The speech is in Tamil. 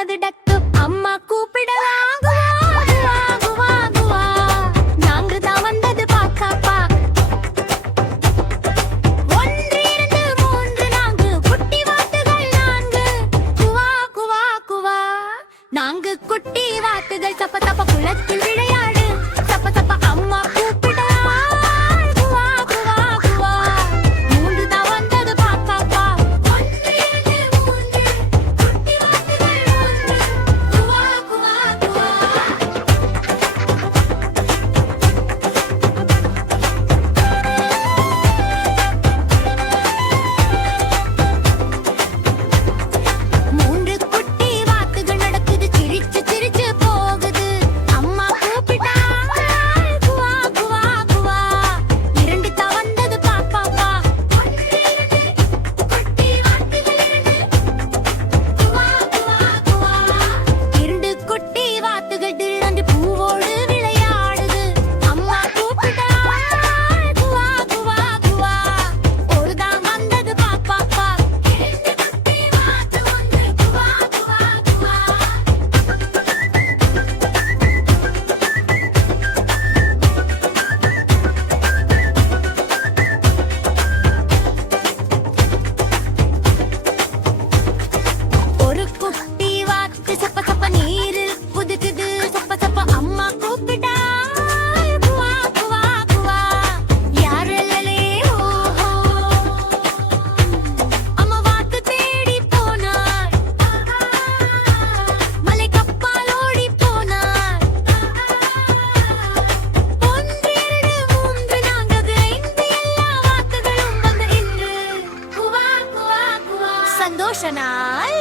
ஆனது டக்கு அம்மா கூப்பிட நாங்க தான் வந்தது பாக்காப்பா 1 2 3 நான்கு குட்டி வாத்துகள் 4 குவா குவா குவா நான்கு குட்டி வாத்துகள் தப்ப தப்ப குளத்தில் விளையாடு தப்ப தப்ப அம்மா கூப்பிட குவா குவா குவா 3 தான் வந்தது பாக்காப்பா 1 2 3 குட்டி வாத்துகள் 1 குவா குவா குவா மூன்று குட்டி வாத்துகள் நடக்குது சிரிச்சு சிரிச்சு போகுது அம்மா கூப்பிட்டா குவா குவா குவா 2 தான் வந்தது பாப்பாப்பா 1 2 குட்டி வாத்துகள் 2 குவா குவா குவா 2 குட்டி வாத்துகள் திடீரென்று பூவோடு விளையாடுது அம்மா கூப்பிட்டா குவா குவா குவா 1 தான் வந்தது பாப்பாப்பா 2 குட்டி வாத்து 1 குவா குவா குவா ஒரு குட்டி வாத்து சப்ப சப்ப நீரில் குதிக்குது சப்ப சப்ப அம்மா கூப்பிட்டா குவா குவா குவா யாரலே ஓஹோ அம்மா வாத்து தேடி போனாள் மலை கப்பால் ஓடி போனாள் 1 2 3 4 5 எல்லா வாத்துகளும் வந்து இன்று குவா குவா குவா சந்தோஷ நாள்